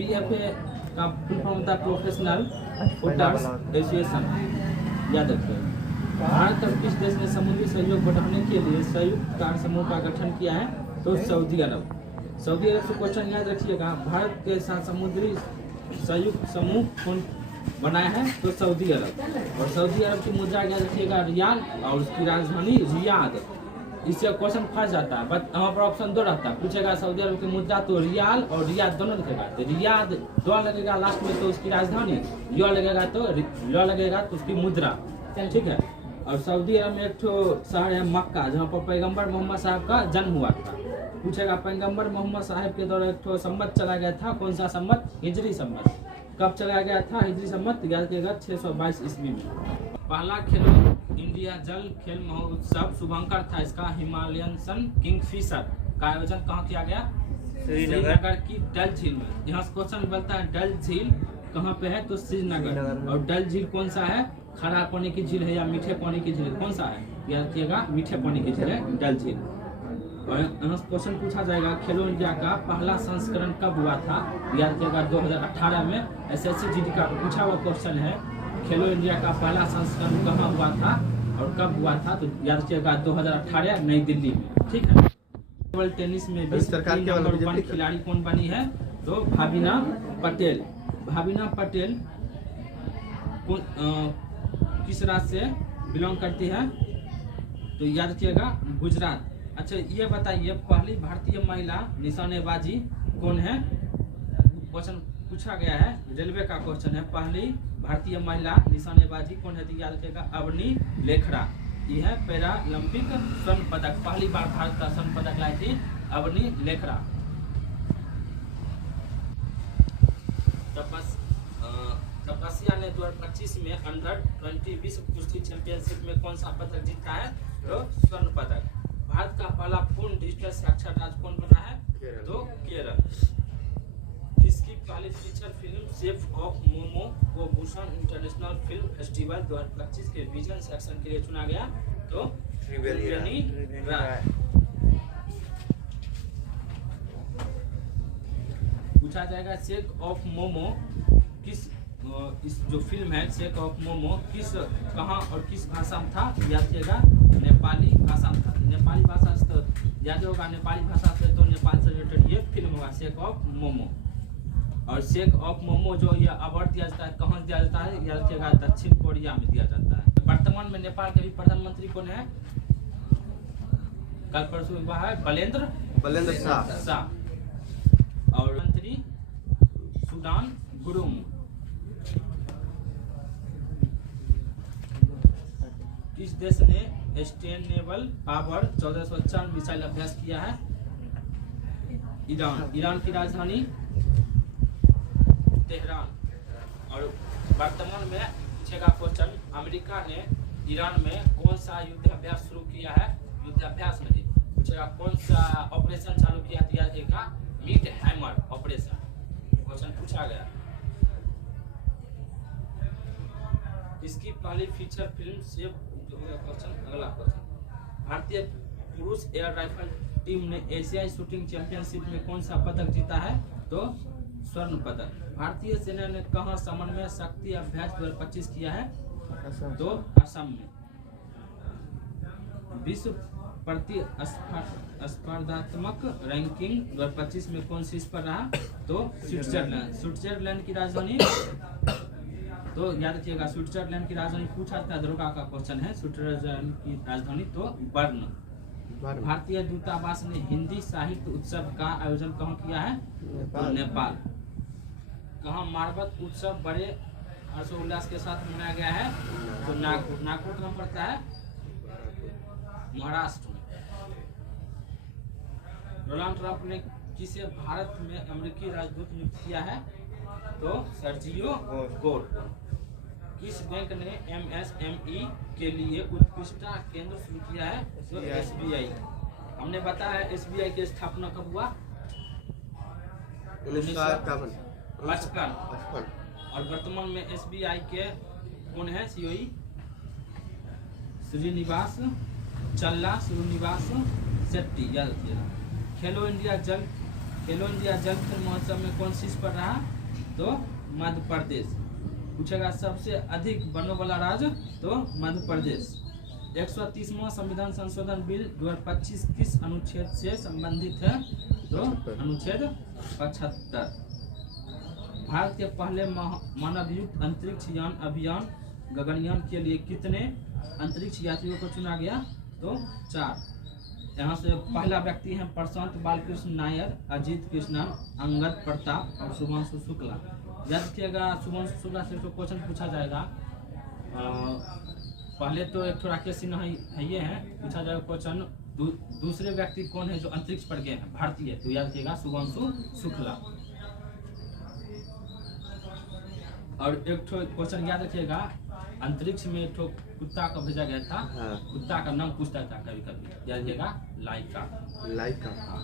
PFA का full form होता है प्रोफेशनल फुटबॉल एसोसिएशन, याद रखिए। भारत और किस देश ने समुद्री सहयोग बढ़ाने के लिए संयुक्त कार्य समूह का गठन किया है? तो सऊदी अरब। सऊदी अरब से क्वेश्चन याद रखिएगा, भारत के साथ समुद्री संयुक्त समूह कौन बनाया है? तो सऊदी अरब। और सऊदी अरब की मुद्रा याद रखिएगा रियाल, और उसकी राजधानी रियाद। इससे क्वेश्चन फंस जाता है, बट वहाँ पर ऑप्शन दो रहता है, पूछेगा सऊदी अरब की मुद्रा तो रियाल और रियाद दोनों लिखेगा। तो रियाद दो लगेगा लास्ट में तो उसकी राजधानी, यो लगेगा तो लो लगेगा तो उसकी मुद्रा, ठीक है। और सऊदी अरब में एक शहर है मक्का, जहाँ पर पैगंबर मोहम्मद साहब का जन्म हुआ था। पूछेगा पैगंबर मोहम्मद साहब के द्वारा एक सम्मत चला गया था, कौन सा सम्मत? हिजरी सम्मत। कब चला गया था हिजरी सम्मत? याद रखिएगा 622 ईस्वी में। पहला खेलो इंडिया जल खेल महोत्सव शुभंकर था इसका हिमालयन सन किंगफिशर का आयोजन कहाँ किया गया? श्रीनगर की डल झील में। यहाँ से क्वेश्चन बनता है डल झील कहाँ पे है? तो श्रीनगर। और डल झील कौन सा है? खारा पानी की झील है या मीठे पानी की झील? कौन सा है? याद रखिएगा मीठे पानी की झील है डल झील। और यहाँ से क्वेश्चन पूछा जाएगा खेलो इंडिया का पहला संस्करण कब हुआ था? याद रखिएगा 2018 में। SSC GD का पूछा हुआ क्वेश्चन है, खेलो इंडिया का पहला संस्करण कहाँ हुआ था और कब हुआ था? तो याद रखिएगा 2018 नई दिल्ली में, ठीक है। टेबल टेनिस में विश्व की नंबर 1 खिलाड़ी कौन बनी है? तो भाविना पटेल। भाविना पटेल किस राज्य से बिलोंग करती है? तो याद रखिएगा गुजरात। अच्छा ये बताइए पहली भारतीय महिला निशानेबाजी कौन है? क्वेश्चन पूछा गया है, रेलवे का क्वेश्चन है, पहली भारतीय महिला निशानेबाजी कौन है? तो याद रखिएगा अवनी लेखरा। ये है पैरालंपिक स्वर्ण पदक, पहली बार भारत का स्वर्ण पदक लाई थी अवनी लेखरा। तपस्या ने 2025 में अंडर-20 विश्व कुश्ती चैंपियनशिप में कौन सा पदक जीता है? तो स्वर्ण पदक। भारत का पहला पूर्ण डिजिटल साक्षर राज्य कौन बना है? तो केरल। किसकी पहली feature film chef of momo को भूषण इंटरनेशनल फिल्म फेस्टिवल 2025 के विजन सेक्शन के लिए चुना गया? तो त्रिवेणी राय। पूछा जाएगा शेफ ऑफ मोमो किस इस जो फिल्म है शेफ ऑफ मोमो किस कहाँ और किस भाषा में था? याद रखिएगा नेपाली भाषा में था। नेपाली भाषा से तो याद होगा, नेपाली भाषा से तो नेपाल से रिलेटेड ये फिल्म होगा शेफ ऑफ मोमो। और शेफ ऑफ मोमो जो ये अवार्ड दिया जाता है कहाँ दिया जाता है? याद रखिएगा दक्षिण कोरिया में दिया जाता है। वर्तमान में नेपाल के भी प्रधानमंत्री कौन है? कल परसों हुआ है बलेंद्र शाह। और मंत्री सूडान गुरुम। किस देश ने सस्टेनेबल पावर 1404 मिसाइल अभ्यास किया है? ईरान। ईरान की राजधानी तेहरान। और वर्तमान में पूछेगा क्वेश्चन, अमेरिका ने ईरान में कौन सा युद्ध अभ्यास शुरू किया है? युद्ध अभ्यास नहीं पूछेगा, कौन सा ऑपरेशन चालू किया था? मीट हैमर ऑपरेशन क्वेश्चन पूछा गया। इसकी पहली फीचर फिल्म से जो है क्वेश्चन, अगला क्वेश्चन, भारतीय पुरुष एयर राइफल टीम ने एशियाई शूटिंग चैंपियनशिप में कौन सा पदक जीता है? तो स्वर्ण पदक। भारतीय सेना ने कहां समन्वय शक्ति अभ्यास 2025 किया है? तो असम में। विश्व प्रतिस्पर्धात्मक रैंकिंग 2025 में कौन शीर्ष पर रहा? तो स्विट्जरलैंड। स्विट्जरलैंड की राजधानी तो याद रखिएगा स्विट्जरलैंड की राजधानी पूछा था, दरोगा का क्वेश्चन है। स्विट्जरलैंड की राजधानी तो बर्न। भारतीय दूतावास ने हिंदी साहित्य उत्सव का आयोजन कहाँ किया है? तो नेपाल। कहाँ मारबत उत्सव बड़े हर्षोल्लास के साथ मनाया गया है? तो नागपुर। नागपुर कहाँ पड़ता है? महाराष्ट्र में। डोनाल्ड ट्रंप ने किसे भारत में अमेरिकी राजदूत नियुक्त किया है? तो सर्जियो गोर। किस बैंक ने MSME के लिए उत्कृष्टता केंद्र शुरू किया है? तो SBI। हमने बताया SBI की स्थापना कब हुआ? 1955। और वर्तमान में SBI के कौन है CEO? श्रीनिवास चल्ला, श्रीनिवास शेट्टी। याद रखिएगा। खेलो इंडिया जल खेलो इंडिया जल खेल महोत्सव में कौन शीर्ष पर रहा? तो मध्य प्रदेश। पूछेगा सबसे अधिक वनों वाला राज्य? तो मध्य प्रदेश। 130वां संविधान संशोधन बिल 2025 किस अनुच्छेद से संबंधित है? तो अनुच्छेद 75। भारत के पहले मानवयुक्त अंतरिक्ष यान अभियान गगनयान के लिए कितने अंतरिक्ष यात्रियों को चुना गया? तो 4। यहाँ से पहला व्यक्ति है प्रशांत बालकृष्ण नायर, अजीत कृष्णन, अंगद प्रताप और शुभांशु शुक्ला। याद रखिएगा शुभांशु शुक्ला से तो क्वेश्चन पूछा जाएगा। पहले तो एक राकेश सिन्हा है ये है, पूछा जाएगा क्वेश्चन दूसरे व्यक्ति कौन है जो अंतरिक्ष पर गए हैं भारतीय, तो याद रखिएगा शुभांशु शुक्ला। और एक क्वेश्चन याद रखिएगा, अंतरिक्ष में एक कुत्ता को भेजा गया था। हाँ। कुत्ता का नाम पूछता था कभी कभी, याद रखिएगा लाइका। लाइका। हाँ।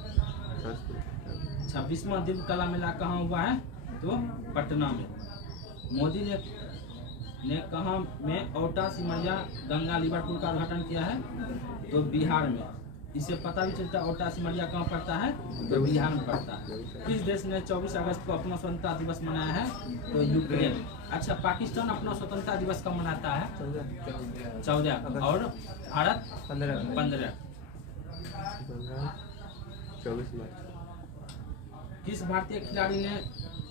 26वां दिव्य कला मेला कहाँ हुआ है? तो पटना में। मोदी ने कहाँ में औटा सिमरिया गंगा लिवर पुल का उद्घाटन किया है? तो बिहार में। इससे पता भी चलता है औटा सिमरिया कहाँ पड़ता है? तो बिहार में पड़ता है। किस देश ने 24 अगस्त को अपना स्वतंत्रता दिवस मनाया है? तो यूक्रेन। अच्छा, पाकिस्तान अपना स्वतंत्रता दिवस कब मनाता है? 14 और भारत 15। 24 मार्च। किस भारतीय खिलाड़ी ने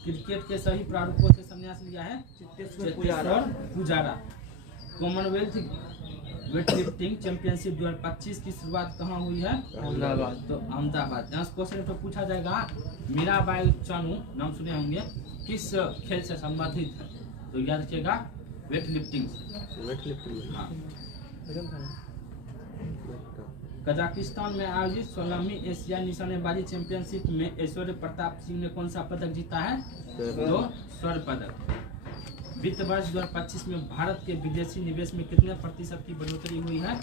क्रिकेट के सही प्रारूपों से संन्यास लिया है? Cheteshwar Pujara. Commonwealth weightlifting championship 2025 की शुरुआत कहाँ हुई है? अहमदाबाद। तो अहमदाबाद। यहाँ क्वेश्चन तो पूछा जाएगा मीराबाई चानू, नाम सुने होंगे, किस खेल से संबंधित है? तो याद रखिएगा वेटलिफ्टिंग। हाँ। कजाकिस्तान में आयोजित 16वीं एशियाई निशानेबाजी चैंपियनशिप में ऐश्वर्य प्रताप सिंह ने कौन सा पदक जीता है? तो स्वर्ण पदक। वित्त वर्ष 2025 में भारत के विदेशी निवेश में कितने प्रतिशत की बढ़ोतरी हुई है?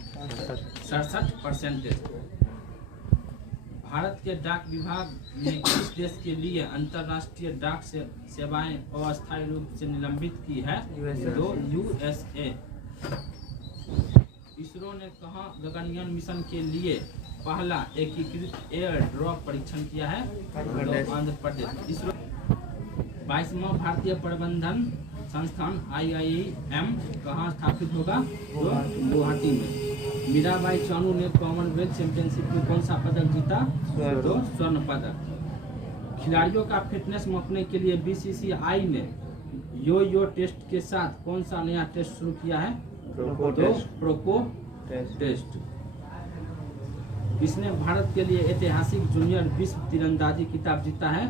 67%। भारत के डाक विभाग ने किस देश के लिए अंतर्राष्ट्रीय डाक सेवाएं अस्थायी रूप से निलंबित की है? तो USA। इसरो ने कहाँ गगनयान मिशन के लिए पहला एकीकृत एयर ड्रॉप परीक्षण किया है? तो आंध्र प्रदेश। इसरो 22वां भारतीय प्रबंधन संस्थान IIM कहाँ स्थापित होगा? तो गुवाहाटी में। मीराबाई चानू ने कॉमनवेल्थ चैंपियनशिप में कौन सा पदक जीता? तो स्वर्ण पदक। खिलाड़ियों का फिटनेस मापने के लिए BCCI ने यो टेस्ट के साथ कौन सा नया टेस्ट शुरू किया है? तो प्रोको टेस्ट। किसने भारत के लिए ऐतिहासिक जूनियर विश्व तीरंदाजी खिताब जीता है?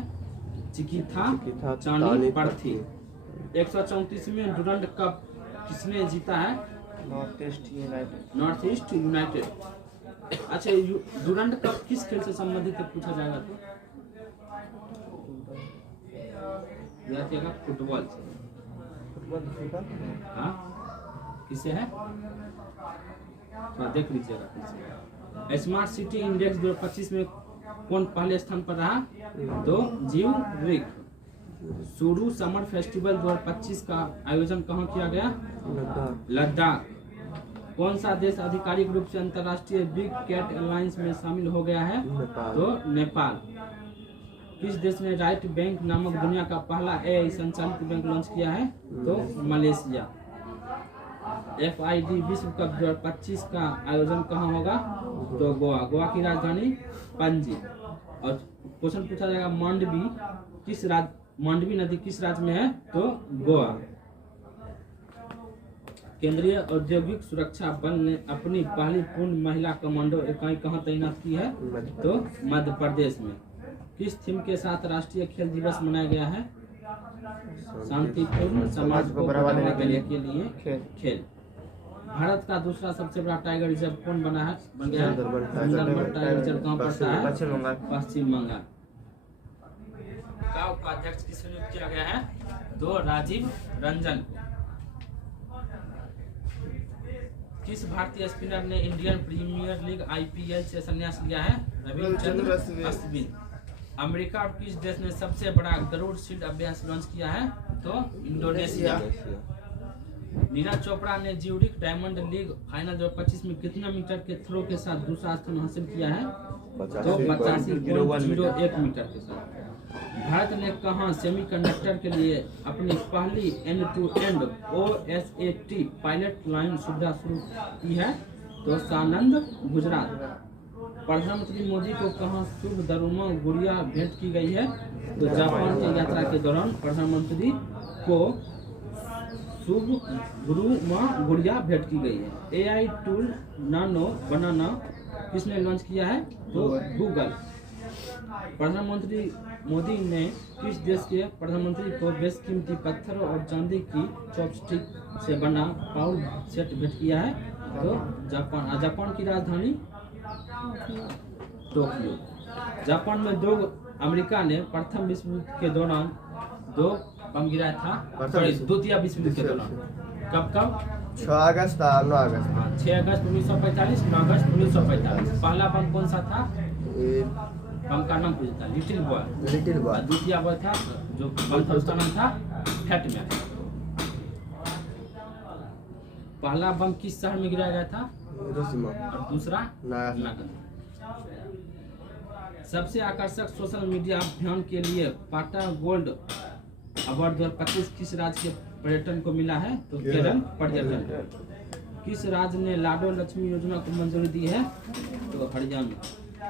चिकिथा चानी पर्थी। 134वें डुरंड कप किसने जीता है? North east United. अच्छा, डुरंड कप किस खेल से संबंधित है पूछा जाएगा? तो फुटबॉल से। हाँ, किसे है? देख लीजिएगा। स्मार्ट सिटी इंडेक्स 2025 में कौन पहले स्थान पर रहा? तो ज्यूरिख। सुरू समर फेस्टिवल 2025 का आयोजन कहाँ किया गया? लद्दाख। कौन सा देश आधिकारिक रूप से अंतर्राष्ट्रीय बिग कैट अलायंस में शामिल हो गया है? तो नेपाल। किस देश ने राइट बैंक नामक दुनिया का पहला AI संचालित बैंक लॉन्च किया है? तो मलेशिया। FID विश्व कप 2025 का आयोजन कहाँ होगा? तो गोवा की राजधानी पणजी। और क्वेश्चन पूछा जाएगा मांडवी नदी किस राज्य में है? तो गोवा। केंद्रीय औद्योगिक सुरक्षा बल ने अपनी पहली पूर्ण महिला कमांडो इकाई कहाँ तैनात की है? तो मध्य प्रदेश में। किस थीम के साथ राष्ट्रीय खेल दिवस मनाया गया है? शांतिपूर्ण समाज को बढ़ावा देने के लिए खेल। भारत का दूसरा सबसे बड़ा टाइगर रिजर्व कौन बन गया है? सुंदरबन टाइगर रिजर्व कहाँ पड़ता है? पश्चिम बंगाल। का उपाध्यक्ष किसे नियुक्त किया गया है? तो राजीव रंजन। किस भारतीय स्पिनर ने इंडियन प्रीमियर लीग IPL से संन्यास लिया है? रविचंद्र अश्विन। अमेरिका और किस देश ने सबसे बड़ा गरुड़ शील्ड अभ्यास लॉन्च किया है? तो इंडोनेशिया। नीरज चोपड़ा ने ज्यूरिख डायमंड लीग फाइनल 2025 में कितने मीटर के थ्रो के साथ दूसरा स्थान हासिल किया है? 85.01 मीटर के साथ। भारत ने कहाँ सेमीकंडक्टर के लिए अपनी पहली एंड-टू-एंड OSAT पायलट लाइन सुविधा शुरू की है? तो सानंद, गुजरात। प्रधानमंत्री मोदी को कहाँ शुभ दरुमा गुड़िया भेंट की गई है? तो जापान की यात्रा के दौरान प्रधानमंत्री को शुभ गुड़िया भेंट की गई है। AI टूल नानो बनाना किसने लॉन्च किया है? तो गूगल। प्रधानमंत्री मोदी ने किस देश के प्रधानमंत्री को बेशकीमती पत्थर और चांदी की चॉपस्टिक से बना बाउल सेट भेंट किया है? तो जापान की राजधानी टोक्यो। जापान में अमेरिका ने प्रथम विश्व युद्ध के दौरान 2 बम गिराया था, द्वितीय विश्व युद्ध के दौरान। कब 6 अगस्त और 9 अगस्त। 6 अगस्त 1945, 9 अगस्त 1945। पहला बम कौन सा था? बम का नाम पूछता, लिटिल बॉय। दूसरा बम था जो बम था उसका नाम था फैट मैन। पहला बम किस शहर में गिराया गया था? हिरोशिमा। और दूसरा नागासाकी। सबसे आकर्षक सोशल मीडिया अभियान के लिए पाटा गोल्ड अवार्ड 2025 किस राज्य के पर्यटन को मिला है? तो केरल पर्यटन। किस राज्य ने लाडो लक्ष्मी योजना को मंजूरी दी है? तो हरियाणा।